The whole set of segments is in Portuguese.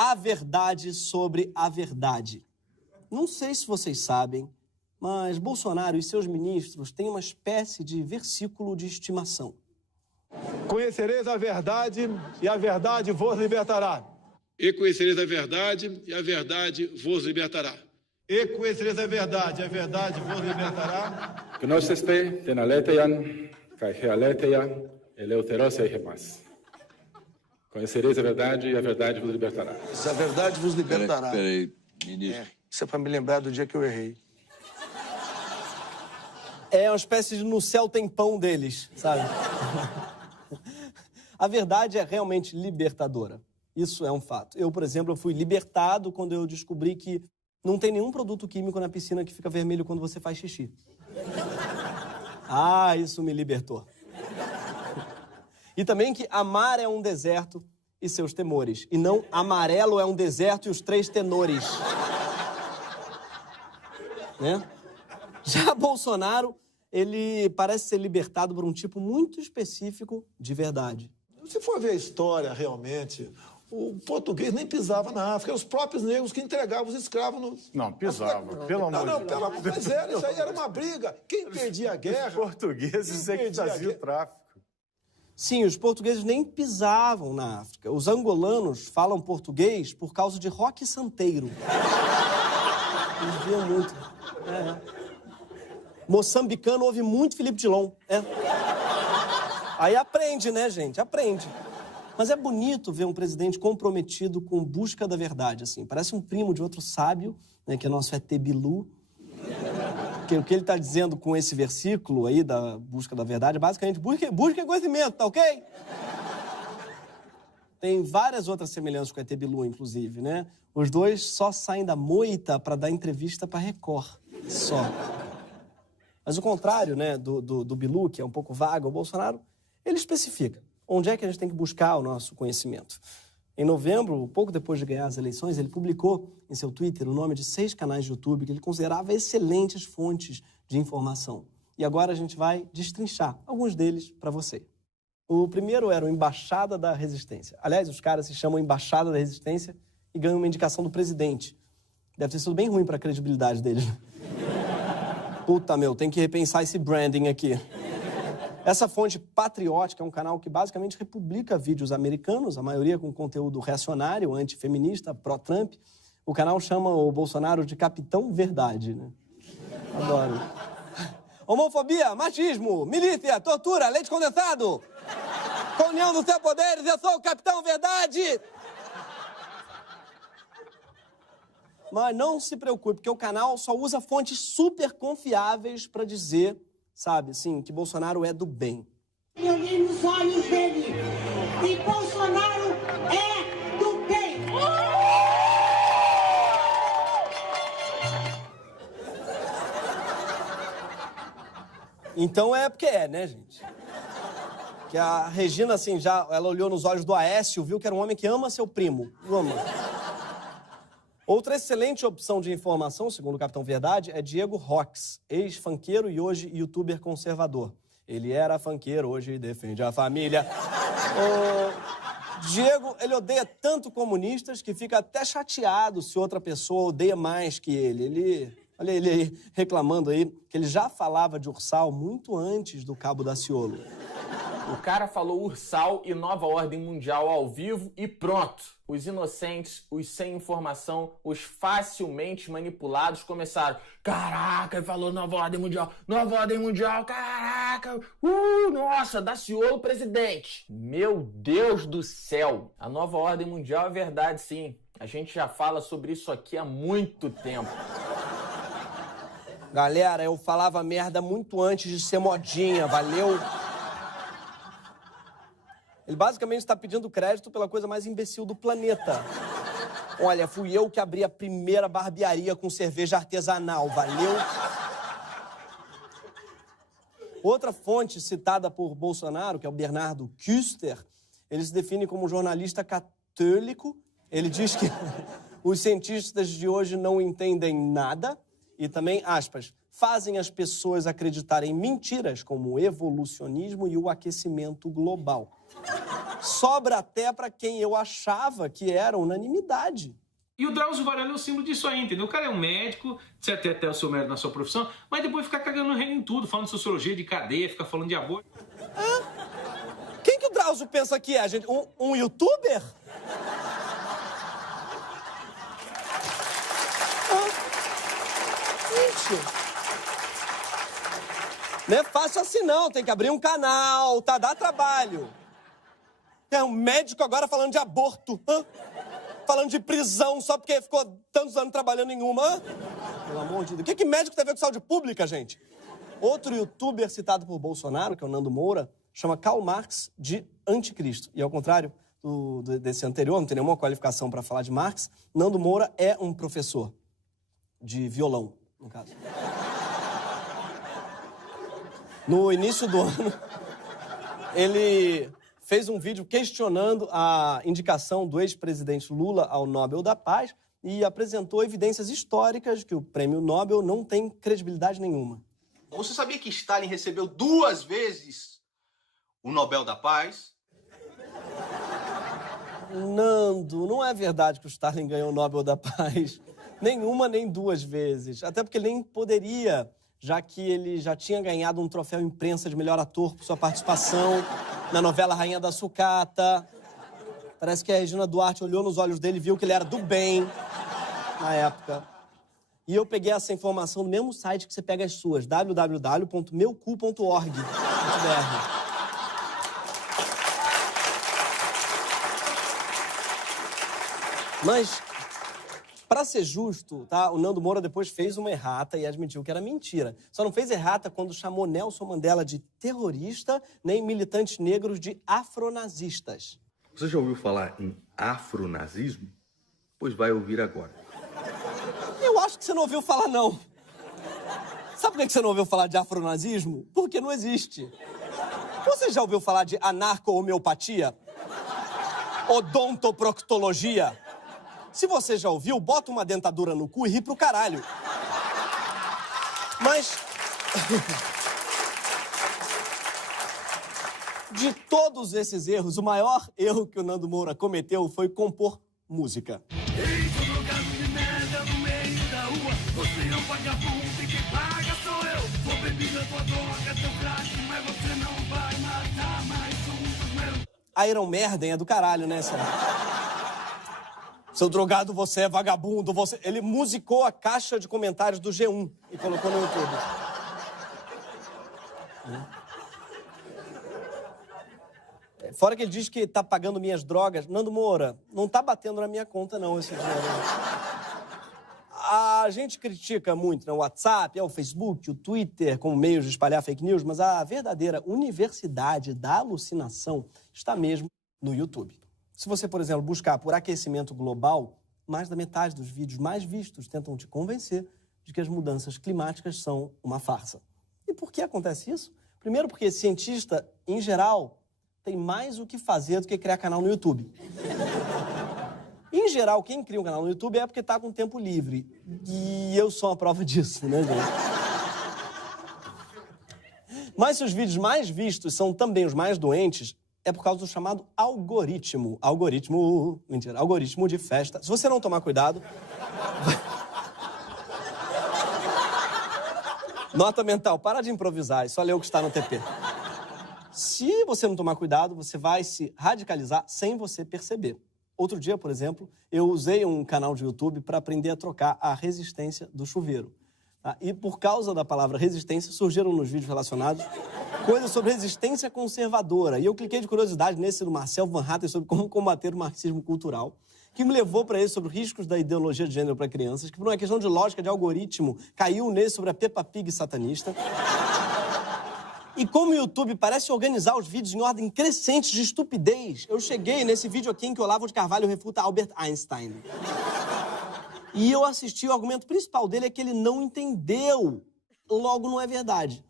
A verdade sobre a verdade. Não sei se vocês sabem, mas Bolsonaro e seus ministros têm uma espécie de versículo de estimação. Conhecereis a verdade e a verdade vos libertará. E conhecereis a verdade e a verdade vos libertará. E conhecereis a verdade e a verdade vos libertará. Gnoseste ten aletheia, kai he aletheia, eleuterose e remas. Conhecereis a verdade e a verdade vos libertará. A verdade vos libertará. Peraí, ministro. Isso é para me lembrar do dia que eu errei. É uma espécie de no céu tem pão deles, sabe? A verdade é realmente libertadora. Isso é um fato. Eu, por exemplo, fui libertado quando eu descobri que não tem nenhum produto químico na piscina que fica vermelho quando você faz xixi. Ah, isso me libertou. E também que amar é um deserto e seus temores. E não amarelo é um deserto e os 3 tenores. Né? Já Bolsonaro, ele parece ser libertado por um tipo muito específico de verdade. Se for ver a história realmente, o português nem pisava na África, eram os próprios negros que entregavam os escravos no... Não, pisava, pelo amor de Deus. Mas era, isso aí era uma briga. Quem perdia a guerra... Os portugueses é que faziam o tráfico. Sim, os portugueses nem pisavam na África. Os angolanos falam português por causa de Roque Santeiro. Eles viam muito. Moçambicano ouve muito Felipe Dilon. Aí aprende, né, gente? Aprende. Mas é bonito ver um presidente comprometido com busca da verdade, assim. Parece um primo de outro sábio, né, que é nosso ET Bilu. O que ele está dizendo com esse versículo aí da busca da verdade é basicamente busque conhecimento, tá ok? Tem várias outras semelhanças com o ET Bilu, inclusive, né? Os dois só saem da moita para dar entrevista para Record. Só. Mas o contrário, né, do Bilu, que é um pouco vago, o Bolsonaro, ele especifica onde é que a gente tem que buscar o nosso conhecimento. Em novembro, pouco depois de ganhar as eleições, ele publicou em seu Twitter o nome de 6 canais de YouTube que ele considerava excelentes fontes de informação. E agora a gente vai destrinchar alguns deles para você. O primeiro era o Embaixada da Resistência. Aliás, os caras se chamam Embaixada da Resistência e ganham uma indicação do presidente. Deve ter sido bem ruim para a credibilidade deles. Puta, meu, tem que repensar esse branding aqui. Essa fonte patriótica é um canal que basicamente republica vídeos americanos, a maioria com conteúdo reacionário, antifeminista, pró-Trump. O canal chama o Bolsonaro de Capitão Verdade, né? Adoro. Homofobia, machismo, milícia, tortura, leite condensado. Com a união dos seus poderes, eu sou o Capitão Verdade. Mas não se preocupe, porque o canal só usa fontes super confiáveis para dizer, sabe, assim, que Bolsonaro é do bem. Eu olhei nos olhos dele e Bolsonaro é do bem. Então é porque é, né, gente? Que a Regina, assim, ela olhou nos olhos do Aécio, viu que era um homem que ama seu primo. Ama. Outra excelente opção de informação, segundo o Capitão Verdade, é Diego Rox, ex-funkeiro e hoje youtuber conservador. Ele era funkeiro, hoje defende a família. O Diego, ele odeia tanto comunistas que fica até chateado se outra pessoa odeia mais que ele. Olha ele aí reclamando aí que ele já falava de Ursal muito antes do Cabo Daciolo. O cara falou Ursal e nova ordem mundial ao vivo e pronto. Os inocentes, os sem informação, os facilmente manipulados começaram. Caraca, ele falou nova ordem mundial, caraca. Nossa, Daciolo presidente. Meu Deus do céu. A nova ordem mundial é verdade, sim. A gente já fala sobre isso aqui há muito tempo. Galera, eu falava merda muito antes de ser modinha, valeu? Ele basicamente está pedindo crédito pela coisa mais imbecil do planeta. Olha, fui eu que abri a primeira barbearia com cerveja artesanal, valeu? Outra fonte citada por Bolsonaro, que é o Bernardo Küster, ele se define como jornalista católico. Ele diz que os cientistas de hoje não entendem nada e também, aspas, fazem as pessoas acreditarem em mentiras como o evolucionismo e o aquecimento global. sobra até para quem eu achava que era unanimidade. E o Drauzio Varela é o símbolo disso aí, entendeu? O cara é um médico, você tem até o seu mérito na sua profissão, mas depois fica cagando no reino em tudo, falando de sociologia, de cadeia, fica falando de aborto. Quem que o Drauzio pensa que é, gente? Um youtuber? Gente... Não é fácil assim, não. Tem que abrir um canal, tá? Dá trabalho. É um médico agora falando de aborto. Falando de prisão só porque ficou tantos anos trabalhando em uma. Pelo amor de Deus. O que médico tem a ver com saúde pública, gente? Outro youtuber citado por Bolsonaro, que é o Nando Moura, chama Karl Marx de anticristo. E ao contrário desse anterior, não tem nenhuma qualificação para falar de Marx, Nando Moura é um professor de violão, no caso. No início do ano, ele fez um vídeo questionando a indicação do ex-presidente Lula ao Nobel da Paz e apresentou evidências históricas de que o prêmio Nobel não tem credibilidade nenhuma. Você sabia que Stalin recebeu 2 vezes o Nobel da Paz? Nando, não é verdade que o Stalin ganhou o Nobel da Paz. Nenhuma, nem 2 vezes. Até porque ele nem poderia, já que ele já tinha ganhado um troféu imprensa de melhor ator por sua participação na novela Rainha da Sucata. Parece que a Regina Duarte olhou nos olhos dele e viu que ele era do bem na época. E eu peguei essa informação no mesmo site que você pega as suas, www.meucu.org.br. Mas, para ser justo, tá? O Nando Moura depois fez uma errata e admitiu que era mentira. Só não fez errata quando chamou Nelson Mandela de terrorista, nem militantes negros de afronazistas. Você já ouviu falar em afronazismo? Pois vai ouvir agora. Eu acho que você não ouviu falar, não. Sabe por que você não ouviu falar de afronazismo? Porque não existe. Você já ouviu falar de anarco-homeopatia? Odontoproctologia? Se você já ouviu, bota uma dentadura no cu e ri pro caralho. Mas... de todos esses erros, o maior erro que o Nando Moura cometeu foi compor música. Iron Maiden é do caralho, né, Sam? Seu drogado, você é vagabundo, você... Ele musicou a caixa de comentários do G1 e colocou no YouTube. Fora que ele diz que tá pagando minhas drogas. Nando Moura, não tá batendo na minha conta, não, esse dinheiro. A gente critica muito no WhatsApp, o Facebook, o Twitter, como meios de espalhar fake news, mas a verdadeira universidade da alucinação está mesmo no YouTube. Se você, por exemplo, buscar por aquecimento global, mais da metade dos vídeos mais vistos tentam te convencer de que as mudanças climáticas são uma farsa. E por que acontece isso? Primeiro porque cientista, em geral, tem mais o que fazer do que criar canal no YouTube. Em geral, quem cria um canal no YouTube é porque tá com tempo livre. E eu sou uma prova disso, né, gente? Mas se os vídeos mais vistos são também os mais doentes, é por causa do chamado algoritmo. Algoritmo de festa. Se você não tomar cuidado... Nota mental, para de improvisar, é só ler o que está no TP. Se você não tomar cuidado, você vai se radicalizar sem você perceber. Outro dia, por exemplo, eu usei um canal de YouTube para aprender a trocar a resistência do chuveiro. Tá? E por causa da palavra resistência, surgiram nos vídeos relacionados coisas sobre resistência conservadora. E eu cliquei de curiosidade nesse do Marcel Van Hatten sobre como combater o marxismo cultural, que me levou para ele sobre os riscos da ideologia de gênero para crianças, que por uma questão de lógica de algoritmo, caiu nele sobre a Peppa Pig satanista. E como o YouTube parece organizar os vídeos em ordem crescente de estupidez, eu cheguei nesse vídeo aqui em que Olavo de Carvalho refuta Albert Einstein. E eu assisti, o argumento principal dele é que ele não entendeu. Logo, não é verdade.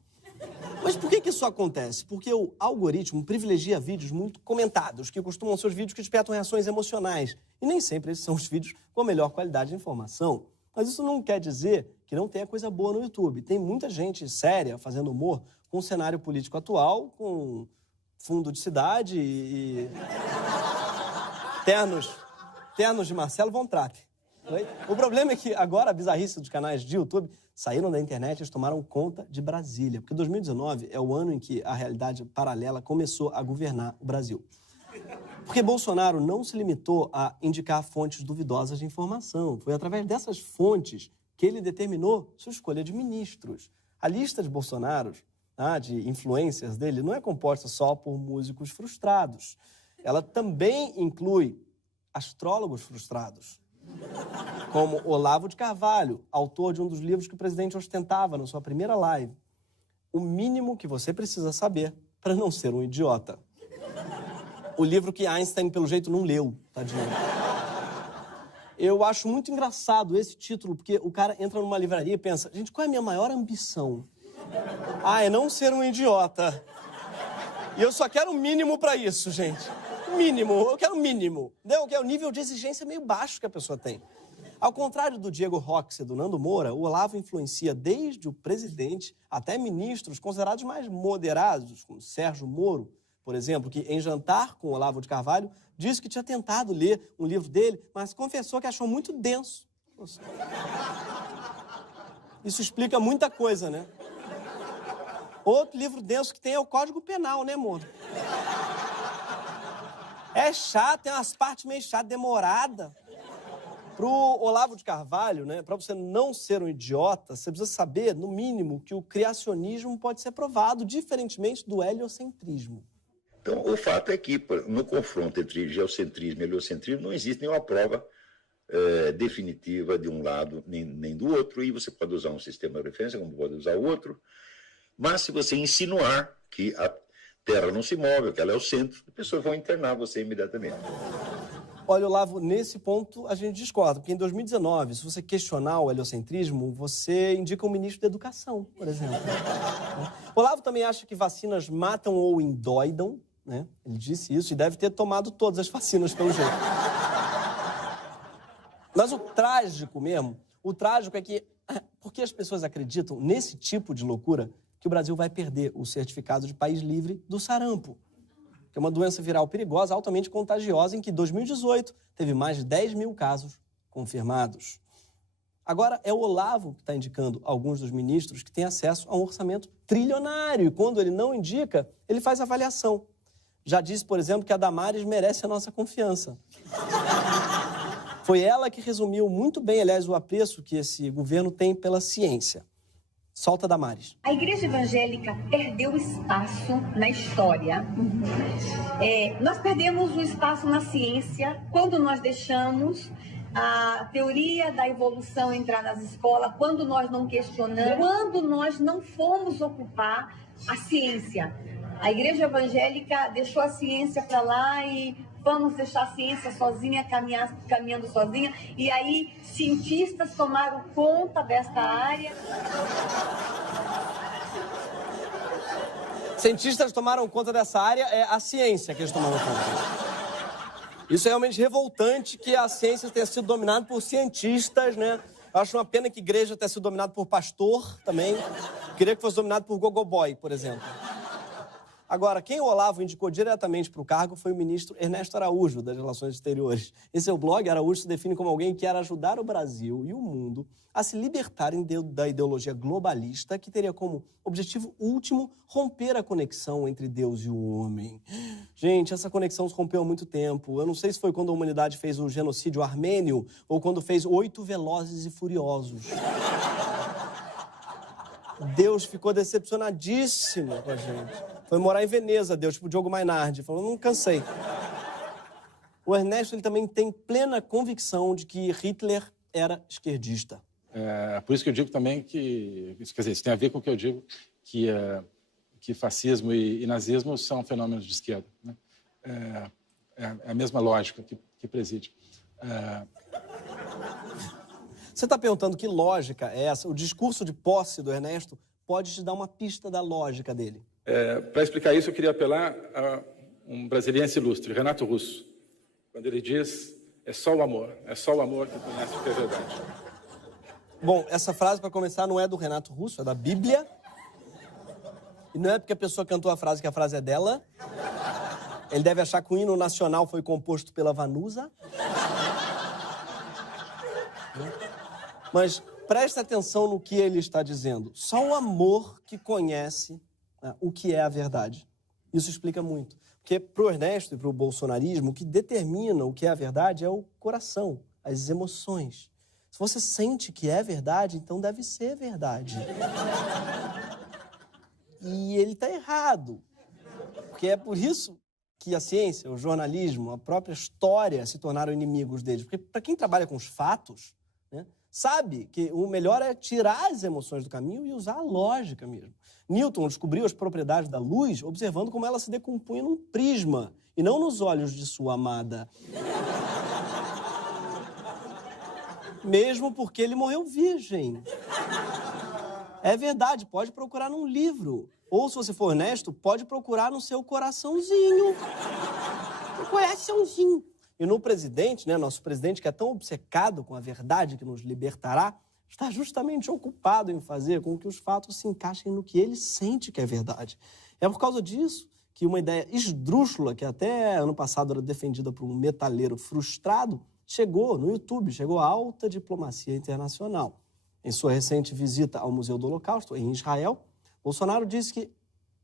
Mas por que isso acontece? Porque o algoritmo privilegia vídeos muito comentados, que costumam ser os vídeos que despertam reações emocionais. E nem sempre esses são os vídeos com a melhor qualidade de informação. Mas isso não quer dizer que não tenha coisa boa no YouTube. Tem muita gente séria fazendo humor com o cenário político atual, com fundo de cidade e ternos de Marcelo Von Trapp. O problema é que agora a bizarrice dos canais de YouTube saíram da internet e eles tomaram conta de Brasília. Porque 2019 é o ano em que a realidade paralela começou a governar o Brasil. Porque Bolsonaro não se limitou a indicar fontes duvidosas de informação. Foi através dessas fontes que ele determinou sua escolha de ministros. A lista de Bolsonaro, de influencers dele, não é composta só por músicos frustrados. Ela também inclui astrólogos frustrados, como Olavo de Carvalho, autor de um dos livros que o presidente ostentava na sua primeira live. O mínimo que você precisa saber para não ser um idiota. O livro que Einstein, pelo jeito, não leu, tadinho. Eu acho muito engraçado esse título, porque o cara entra numa livraria e pensa, gente, qual é a minha maior ambição? É não ser um idiota. E eu só quero o mínimo para isso, gente. Mínimo, eu quero o mínimo. Que é o nível de exigência meio baixo que a pessoa tem. Ao contrário do Diego Rox e do Nando Moura, o Olavo influencia desde o presidente até ministros considerados mais moderados, como Sérgio Moro, por exemplo, que em jantar com Olavo de Carvalho, disse que tinha tentado ler um livro dele, mas confessou que achou muito denso. Isso explica muita coisa, né? Outro livro denso que tem é o Código Penal, né, Moro? É chato, tem umas partes meio chatas, demorada. Pro Olavo de Carvalho, né, para você não ser um idiota, você precisa saber, no mínimo, que o criacionismo pode ser provado, diferentemente do heliocentrismo. Então, o fato é que, no confronto entre geocentrismo e heliocentrismo, não existe nenhuma prova definitiva de um lado nem do outro, e você pode usar um sistema de referência, como pode usar o outro, mas se você insinuar que a Terra não se move, que ela é o centro, as pessoas vão internar você imediatamente. Olha, Olavo, nesse ponto a gente discorda, porque em 2019, se você questionar o heliocentrismo, você indica o ministro da Educação, por exemplo. Olavo também acha que vacinas matam ou endoidam, né? Ele disse isso e deve ter tomado todas as vacinas, pelo jeito. Mas o trágico é que, porque as pessoas acreditam nesse tipo de loucura, que o Brasil vai perder o certificado de país livre do sarampo, que é uma doença viral perigosa, altamente contagiosa, em que, em 2018, teve mais de 10 mil casos confirmados. Agora, é o Olavo que está indicando alguns dos ministros que têm acesso a um orçamento trilionário, e quando ele não indica, ele faz avaliação. Já disse, por exemplo, que a Damares merece a nossa confiança. Foi ela que resumiu muito bem, aliás, o apreço que esse governo tem pela ciência. Solta, Damares. A igreja evangélica perdeu espaço na história. Nós perdemos o espaço na ciência quando nós deixamos a teoria da evolução entrar nas escolas, quando nós não questionamos, quando nós não fomos ocupar a ciência. A igreja evangélica deixou a ciência para lá e vamos deixar a ciência sozinha, caminhando sozinha. E aí, cientistas tomaram conta desta área. Cientistas tomaram conta dessa área, é a ciência que eles tomaram conta. Isso é realmente revoltante que a ciência tenha sido dominada por cientistas, né? Eu acho uma pena que a igreja tenha sido dominada por pastor também. Queria que fosse dominado por gogoboy, por exemplo. Agora, quem o Olavo indicou diretamente para o cargo foi o ministro Ernesto Araújo, das Relações Exteriores. Em seu blog, Araújo se define como alguém que quer ajudar o Brasil e o mundo a se libertarem da ideologia globalista que teria como objetivo último romper a conexão entre Deus e o homem. Gente, essa conexão se rompeu há muito tempo. Eu não sei se foi quando a humanidade fez o genocídio armênio ou quando fez 8 Velozes e Furiosos. Deus ficou decepcionadíssimo com a gente. Foi morar em Veneza, Deus, tipo o Diogo Mainardi. Falou, não cansei. O Ernesto ele também tem plena convicção de que Hitler era esquerdista. Por isso que eu digo também que... Quer dizer, isso tem a ver com o que eu digo, que fascismo e nazismo são fenômenos de esquerda. Né? É a mesma lógica que preside. Você está perguntando que lógica é essa? O discurso de posse do Ernesto pode te dar uma pista da lógica dele. Para explicar isso, eu queria apelar a um brasiliense ilustre, Renato Russo, quando ele diz, é só o amor que conhece o que é verdade. Bom, essa frase, para começar, não é do Renato Russo, é da Bíblia. E não é porque a pessoa cantou a frase que a frase é dela. Ele deve achar que o hino nacional foi composto pela Vanusa. Mas preste atenção no que ele está dizendo. Só o amor que conhece, né, o que é a verdade. Isso explica muito. Porque para o Ernesto e para o bolsonarismo, o que determina o que é a verdade é o coração, as emoções. Se você sente que é verdade, então deve ser verdade. E ele está errado. Porque é por isso que a ciência, o jornalismo, a própria história se tornaram inimigos deles. Porque para quem trabalha com os fatos, né, sabe que o melhor é tirar as emoções do caminho e usar a lógica mesmo. Newton descobriu as propriedades da luz observando como ela se decompunha num prisma e não nos olhos de sua amada. Mesmo porque ele morreu virgem. É verdade, pode procurar num livro. Ou, se você for honesto, pode procurar no seu coraçãozinho. No coraçãozinho. E no presidente, né, nosso presidente, que é tão obcecado com a verdade que nos libertará, está justamente ocupado em fazer com que os fatos se encaixem no que ele sente que é verdade. É por causa disso que uma ideia esdrúxula, que até ano passado era defendida por um metaleiro frustrado, chegou no YouTube, chegou à alta diplomacia internacional. Em sua recente visita ao Museu do Holocausto, em Israel, Bolsonaro disse que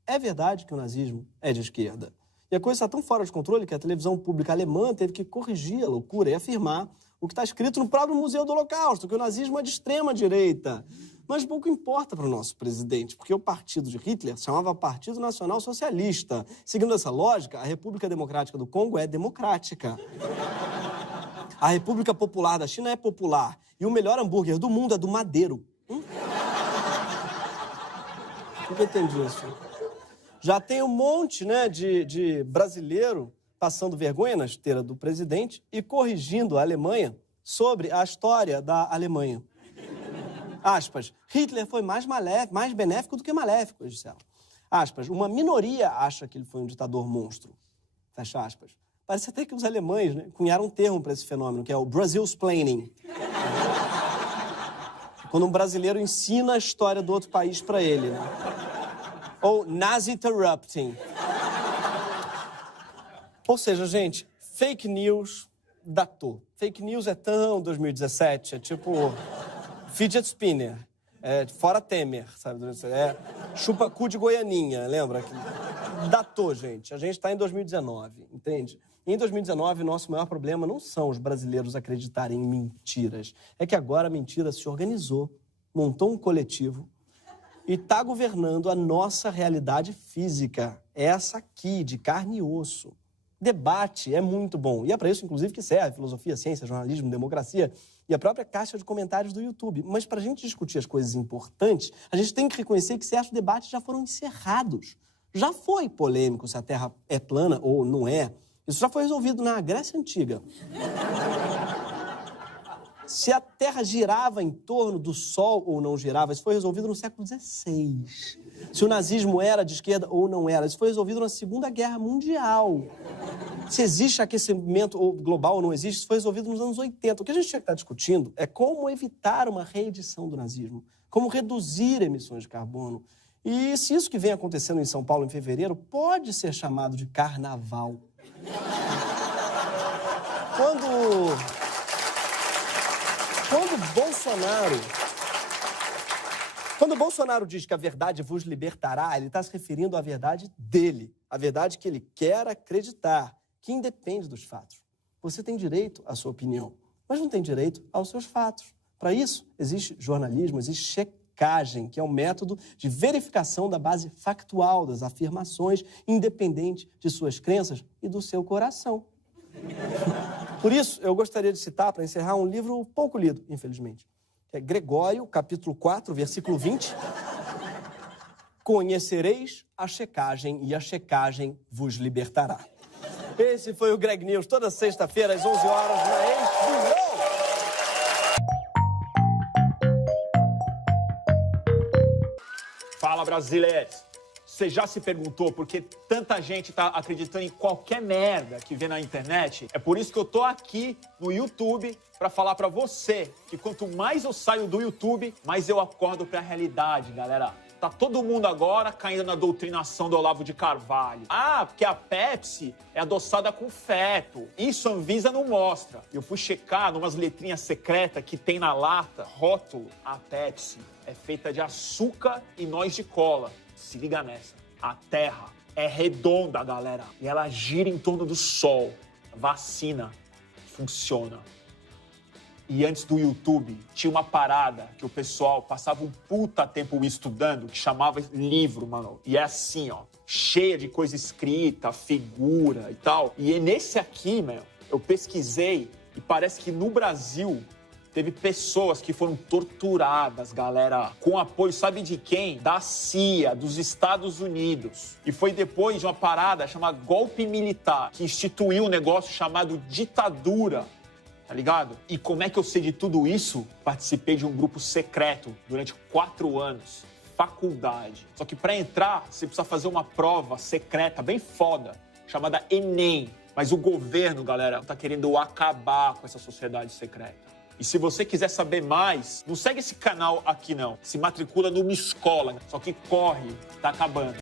é verdade que o nazismo é de esquerda. E a coisa está tão fora de controle que a televisão pública alemã teve que corrigir a loucura e afirmar o que está escrito no próprio Museu do Holocausto, que o nazismo é de extrema-direita. Mas pouco importa para o nosso presidente, porque o partido de Hitler se chamava Partido Nacional Socialista. Seguindo essa lógica, a República Democrática do Congo é democrática. A República Popular da China é popular. E o melhor hambúrguer do mundo é do Madeiro. Nunca entendi isso. Já tem um monte, né, de brasileiro passando vergonha na esteira do presidente e corrigindo a Alemanha sobre a história da Alemanha. Aspas, Hitler foi mais benéfico do que maléfico, eles disseram. Aspas, uma minoria acha que ele foi um ditador monstro. Fecha aspas. Parece até que os alemães, né, cunharam um termo para esse fenômeno, que é o Brasilsplaining. Quando um brasileiro ensina a história do outro país para ele, né? Ou Nazi-interrupting. Ou seja, gente, fake news datou. Fake news é tão 2017, é tipo fidget spinner, é fora Temer, sabe? É chupa-cu de Goianinha, lembra? Datou, gente. A gente está em 2019, entende? E em 2019, o nosso maior problema não são os brasileiros acreditarem em mentiras. É que agora a mentira se organizou, montou um coletivo e está governando a nossa realidade física. Essa aqui, de carne e osso. Debate é muito bom. E é para isso, inclusive, que serve filosofia, ciência, jornalismo, democracia e a própria caixa de comentários do YouTube. Mas para a gente discutir as coisas importantes, a gente tem que reconhecer que certos debates já foram encerrados. Já foi polêmico se a Terra é plana ou não é. Isso já foi resolvido na Grécia Antiga. Se a Terra girava em torno do Sol ou não girava, isso foi resolvido no século XVI. Se o nazismo era de esquerda ou não era, isso foi resolvido na Segunda Guerra Mundial. Se existe aquecimento global ou não existe, isso foi resolvido nos anos 80. O que a gente tinha que estar discutindo é como evitar uma reedição do nazismo, como reduzir emissões de carbono. E se isso que vem acontecendo em São Paulo em fevereiro pode ser chamado de carnaval. Quando Bolsonaro diz que a verdade vos libertará, ele está se referindo à verdade dele, a verdade que ele quer acreditar, que independe dos fatos. Você tem direito à sua opinião, mas não tem direito aos seus fatos. Para isso, existe jornalismo, existe checagem, que é um método de verificação da base factual das afirmações, independente de suas crenças e do seu coração. Por isso, eu gostaria de citar, para encerrar, um livro pouco lido, infelizmente. É Gregório, capítulo 4, versículo 20. Conhecereis a checagem e a checagem vos libertará. Esse foi o Greg News, toda sexta-feira, às 11 horas, na HBO. Fala, brasileiros! Você já se perguntou por que tanta gente tá acreditando em qualquer merda que vê na internet? É por isso que eu tô aqui no YouTube para falar para você que quanto mais eu saio do YouTube, mais eu acordo para a realidade, galera. Tá todo mundo agora caindo na doutrinação do Olavo de Carvalho. Ah, porque a Pepsi é adoçada com feto. Isso a Anvisa não mostra. Eu fui checar numas letrinhas secretas que tem na lata, rótulo. A Pepsi é feita de açúcar e noz de cola. Se liga nessa. A Terra é redonda, galera. E ela gira em torno do Sol. Vacina funciona. E antes do YouTube, tinha uma parada que o pessoal passava um puta tempo estudando, que chamava livro, mano. E é assim, ó, cheia de coisa escrita, figura e tal. E nesse aqui, meu, eu pesquisei e parece que no Brasil teve pessoas que foram torturadas, galera, com apoio, sabe de quem? Da CIA, dos Estados Unidos. E foi depois de uma parada chamada golpe militar, que instituiu um negócio chamado ditadura. Tá ligado? E como é que eu sei de tudo isso? Participei de um grupo secreto durante 4 anos. Faculdade. Só que para entrar, você precisa fazer uma prova secreta, bem foda, chamada Enem. Mas o governo, galera, tá querendo acabar com essa sociedade secreta. E se você quiser saber mais, não segue esse canal aqui não. Se matricula numa escola. Só que corre, tá acabando.